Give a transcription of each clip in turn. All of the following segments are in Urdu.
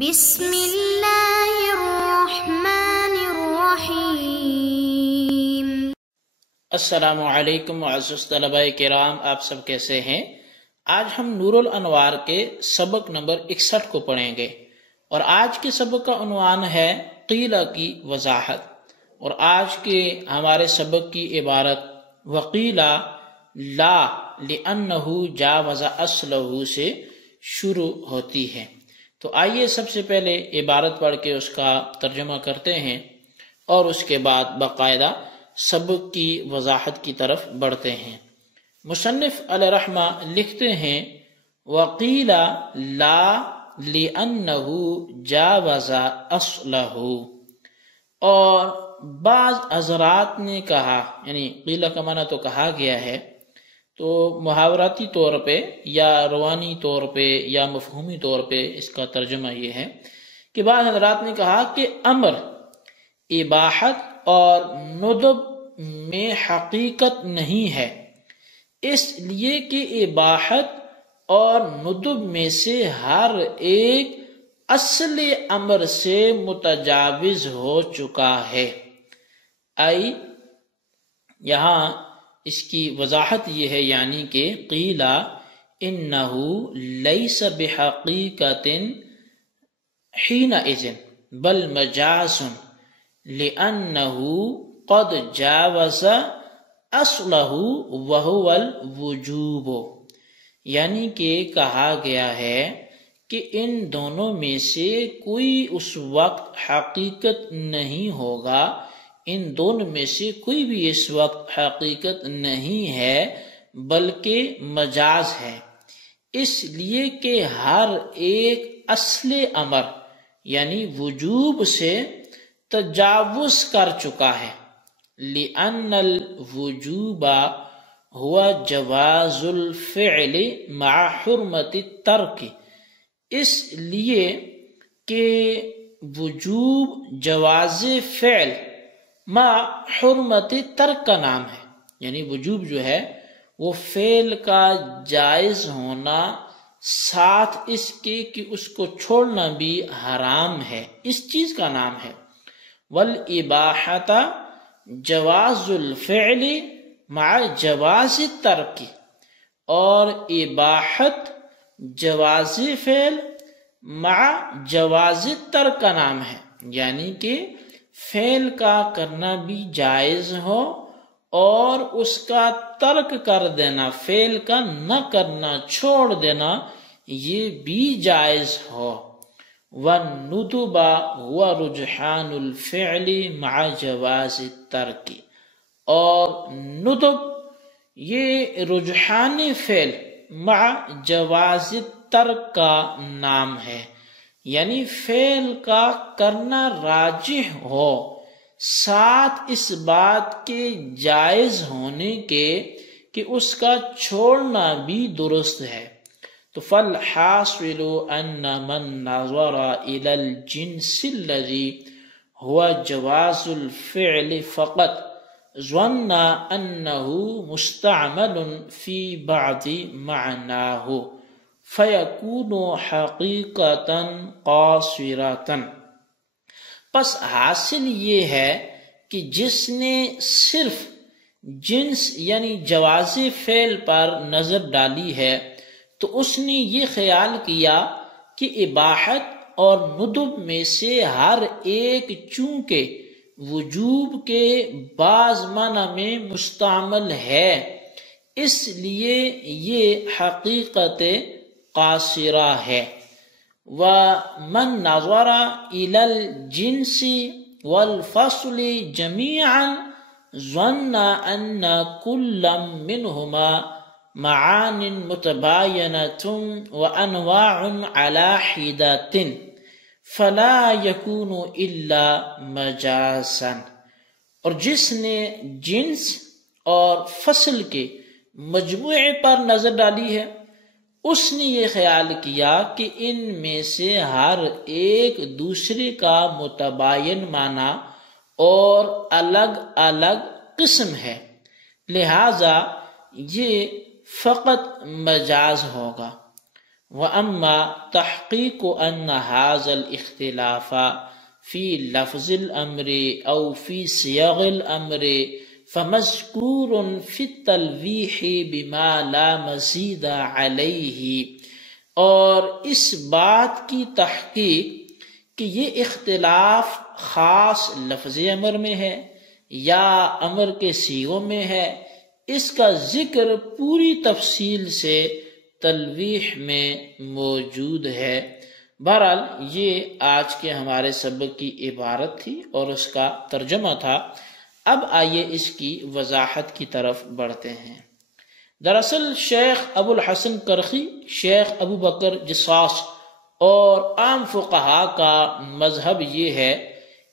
بسم اللہ الرحمن الرحیم۔ السلام علیکم معزز طلباء کرام، آپ سب کیسے ہیں؟ آج ہم نور الانوار کے سبق نمبر 61 کو پڑھیں گے، اور آج کے سبق کا عنوان ہے قیلہ کی وضاحت۔ اور آج کے ہمارے سبق کی عبارت وقیلہ لا لأنہ جاوز اصلہ سے شروع ہوتی ہے۔ تو آئیے سب سے پہلے عبارت پڑھ کے اس کا ترجمہ کرتے ہیں، اور اس کے بعد باقاعدہ سبق کی وضاحت کی طرف بڑھتے ہیں۔ مصنف علیہ رحمہ لکھتے ہیں وقیل لا لأنہ جاوز اصلہ، اور بعض حضرات نے کہا، یعنی قیلہ کا معنی تو کہا گیا ہے، تو محاوراتی طور پہ یا روانی طور پہ یا مفہومی طور پہ اس کا ترجمہ یہ ہے کہ بعض حضرات نے کہا کہ امر اباحت اور ندب میں حقیقت نہیں ہے، اس لیے کہ اباحت اور ندب میں سے ہر ایک اصل امر سے متجاوز ہو چکا ہے۔ یہاں اس کی وضاحت یہ ہے، یعنی کہ قیلہ انہ لیس بحقیقت حینئذ بل مجاز لأنہ قد جاوز اصلہ وہو الوجوب، یعنی کہ کہا گیا ہے کہ ان دونوں میں سے کوئی اس وقت حقیقت نہیں ہوگا، ان دونوں میں سے کوئی بھی اس وقت حقیقت نہیں ہے بلکہ مجاز ہے، اس لیے کہ ہر ایک اصل امر یعنی وجوب سے تجاوز کر چکا ہے۔ لأن الوجوب هو جواز الفعل مع حرمت الترک، اس لیے کہ وجوب جواز فعل مع حرمت ترک کا نام ہے، یعنی وجوب جو ہے وہ فعل کا جائز ہونا ساتھ اس کے کہ اس کو چھوڑنا بھی حرام ہے، اس چیز کا نام ہے۔ والاباحۃ جواز الفعل مع جواز الترک، اور اباحت جواز فعل مع جواز الترک کا نام ہے، یعنی کہ فعل کا کرنا بھی جائز ہو اور اس کا ترک کر دینا، فعل کا نہ کرنا، چھوڑ دینا، یہ بھی جائز ہو۔ والندب هو رجحان الفعل مع جواز الترک، اور ندب یہ رجحان فعل مع جواز الترک کا نام ہے، یعنی فعل کا کرنا راجح ہو ساتھ اس بات کے جائز ہونے کے کہ اس کا چھوڑنا بھی درست ہے۔ تو فالحاصل ان من نظر الى الجنس الذي هو جواز الفعل فقط ظن انه مستعمل في بعض معناه فيكون حقيقة قاصرة۔ پس حاصل یہ ہے کہ جس نے صرف جنس یعنی جواز فعل پر نظر ڈالی ہے تو اس نے یہ خیال کیا کہ اباحت اور ندب میں سے ہر ایک چونکہ وجوب کے بعض معنی میں مستعمل ہے، اس لیے یہ حقیقت قاصرہ ہے۔ وَمَن نَظَرَ إِلَى الْجِنْسِ وَالْفَصْلِ جَمِيعًا ظَنَّ أَنَّ كُلًّا مِّنْهُمَا مَعَانٍ مُتَبَايَنَةٌ وَأَنْوَاعٌ عَلَى حِدَةٍ فَلَا يَكُونُ إِلَّا مَجَازًا، اور جس نے جنس اور فصل کے مجموعے پر نظر ڈالی ہے، اس نے یہ خیال کیا کہ ان میں سے ہر ایک دوسرے کا متباین معنی اور الگ الگ قسم ہے، لہذا یہ فقط مجاز ہوگا۔ وَأَمَّا تَحْقِيقُ أَنَّ هَذَا الْإِخْتِلَافَ فِي لَفْظِ الْأَمْرِ أَوْ فِي صِيَغِ الْأَمْرِ فَمَذْكُورٌ فِي التَّلْوِيحِ بِمَا لَا مَزِيدَ عَلَيْهِ، اور اس بات کی تحقیق کہ یہ اختلاف خاص لفظ امر میں ہے یا امر کے صیغوں میں ہے، اس کا ذکر پوری تفصیل سے تلویح میں موجود ہے۔ بہرحال یہ آج کے ہمارے سبق کی عبارت تھی اور اس کا ترجمہ تھا۔ اب آئیے اس کی وضاحت کی طرف بڑھتے ہیں۔ دراصل شیخ ابو الحسن کرخی، شیخ ابو بکر جصاص اور عام فقہا کا مذہب یہ ہے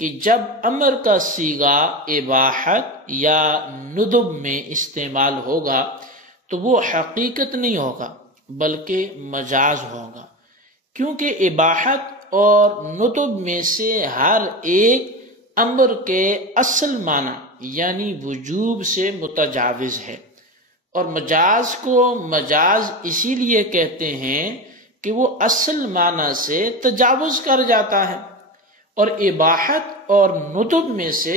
کہ جب امر کا صیغہ اباحت یا ندب میں استعمال ہوگا تو وہ حقیقت نہیں ہوگا بلکہ مجاز ہوگا، کیونکہ اباحت اور ندب میں سے ہر ایک امر کے اصل معنی یعنی وجوب سے متجاوز ہے، اور مجاز کو مجاز اسی لیے کہتے ہیں کہ وہ اصل معنی سے تجاوز کر جاتا ہے، اور اباحت اور ندب میں سے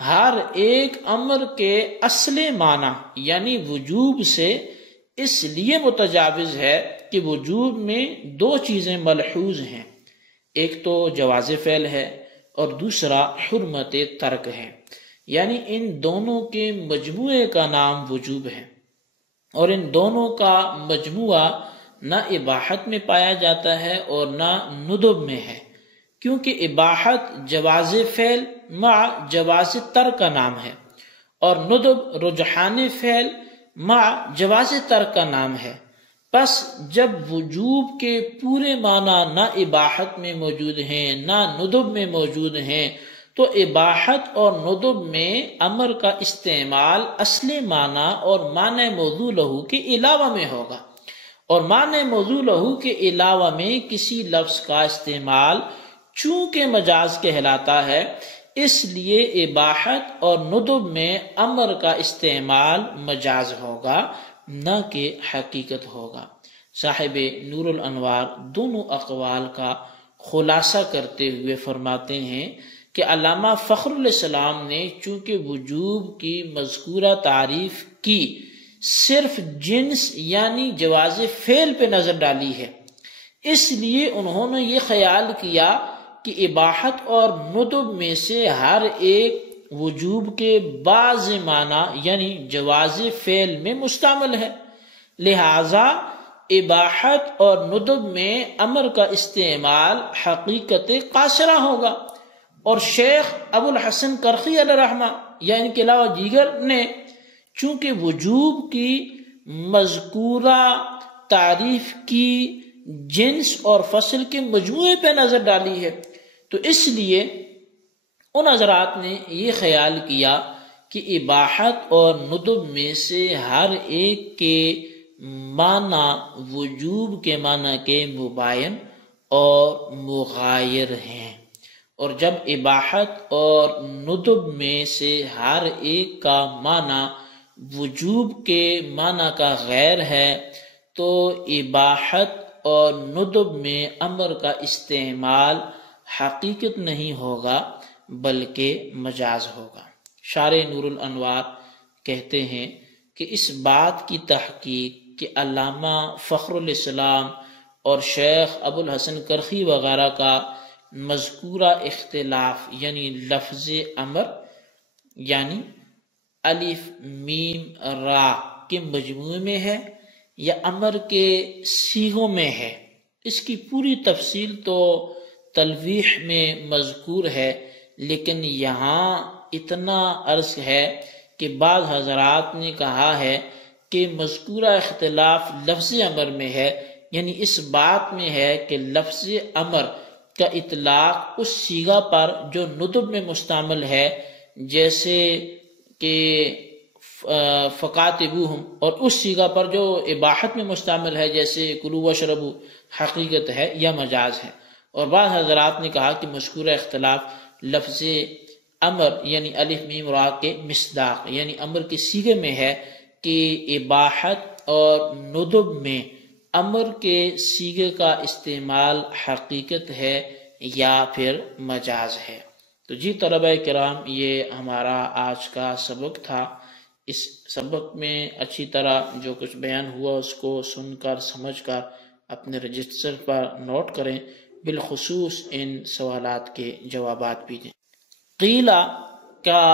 ہر ایک امر کے اصل معنی یعنی وجوب سے اس لیے متجاوز ہے کہ وجوب میں دو چیزیں ملحوظ ہیں، ایک تو جواز فعل ہے اور دوسرا حرمت ترک ہے، یعنی ان دونوں کے مجموعے کا نام وجوب ہے، اور ان دونوں کا مجموعہ نہ اباحت میں پایا جاتا ہے اور نہ ندب میں ہے، کیونکہ اباحت جواز فعل مع جواز ترک کا نام ہے اور ندب رجحان فعل مع جواز ترک کا نام ہے۔ پس جب وجوب کے پورے معنی نہ اباحت میں موجود ہیں نہ ندب میں موجود ہیں تو اباحت اور ندب میں امر کا استعمال اصل معنی اور معنی موضوع لہو کے علاوہ میں ہوگا، اور معنی موضوع لہو کے علاوہ میں کسی لفظ کا استعمال چونکہ مجاز کہلاتا ہے، اس لیے اباحت اور ندب میں امر کا استعمال مجاز ہوگا نہ کہ حقیقت ہوگا۔ صاحب نور الانوار دونوں اقوال کا خلاصہ کرتے ہوئے فرماتے ہیں کہ علامہ فخر الاسلام نے چونکہ وجوب کی مذکورہ تعریف کی صرف جنس یعنی جواز فعل پہ نظر ڈالی ہے، اس لیے انہوں نے یہ خیال کیا کہ اباحت اور ندب میں سے ہر ایک وجوب کے بعض معنی یعنی جواز فعل میں مشتمل ہے، لہذا اباحت اور ندب میں امر کا استعمال حقیقت قاصرہ ہوگا، اور شیخ ابو الحسن کرخی علیہ رحمہ یا ان کے علاوہ دیگر نے چونکہ وجوب کی مذکورہ تعریف کی جنس اور فصل کے مجموعے پہ نظر ڈالی ہے، تو اس لیے ان حضرات نے یہ خیال کیا کہ اباحت اور ندب میں سے ہر ایک کے معنی وجوب کے معنی کے مباین اور مغایر ہیں، اور جب اباحت اور ندب میں سے ہر ایک کا معنی وجوب کے معنی کا غیر ہے تو اباحت اور ندب میں امر کا استعمال حقیقت نہیں ہوگا بلکہ مجاز ہوگا۔ شارح نور الانوار کہتے ہیں کہ اس بات کی تحقیق کہ علامہ فخر الاسلام اور شیخ ابو الحسن کرخی وغیرہ کا مذکورہ اختلاف یعنی لفظ امر یعنی الف میم را کے مجموعے میں ہے یا امر کے صیغوں میں ہے، اس کی پوری تفصیل تو تلویح میں مذکور ہے، لیکن یہاں اتنا عرض ہے کہ بعض حضرات نے کہا ہے کہ مذکورہ اختلاف لفظ امر میں ہے، یعنی اس بات میں ہے کہ لفظ امر کا اطلاق اس صیغہ پر جو ندب میں مشتمل ہے جیسے کہ فقاتبوہم، اور اس صیغہ پر جو اباحت میں مشتمل ہے جیسے کلوا واشربوا حقیقت ہے یا مجاز ہے، اور بعض حضرات نے کہا کہ مذکورہ اختلاف لفظ امر یعنی الف میم را کے مصداق یعنی امر کے صیغے میں ہے کہ اباحت اور ندب میں امر کے صیغے کا استعمال حقیقت ہے یا پھر مجاز ہے؟ تو جی طلبہ کرام، یہ ہمارا آج کا سبق تھا۔ اس سبق میں اچھی طرح جو کچھ بیان ہوا اس کو سن کر سمجھ کر اپنے رجسٹر پر نوٹ کریں، بالخصوص ان سوالات کے جوابات بھی دیں۔ قیلا کا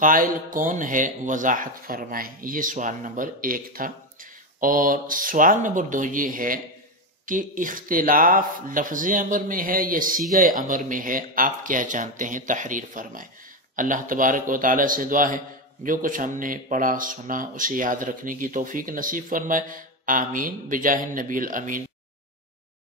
قائل کون ہے، وضاحت فرمائیں، یہ سوال نمبر 1 تھا۔ اور سوال نمبر 2 یہ ہے کہ اختلاف لفظ امر میں ہے یا صیغہ امر میں ہے، آپ کیا جانتے ہیں، تحریر فرمائیں۔ اللہ تبارک و تعالی سے دعا ہے جو کچھ ہم نے پڑھا سنا اسے یاد رکھنے کی توفیق نصیب فرمائے، آمین بجاہ النبی الامین۔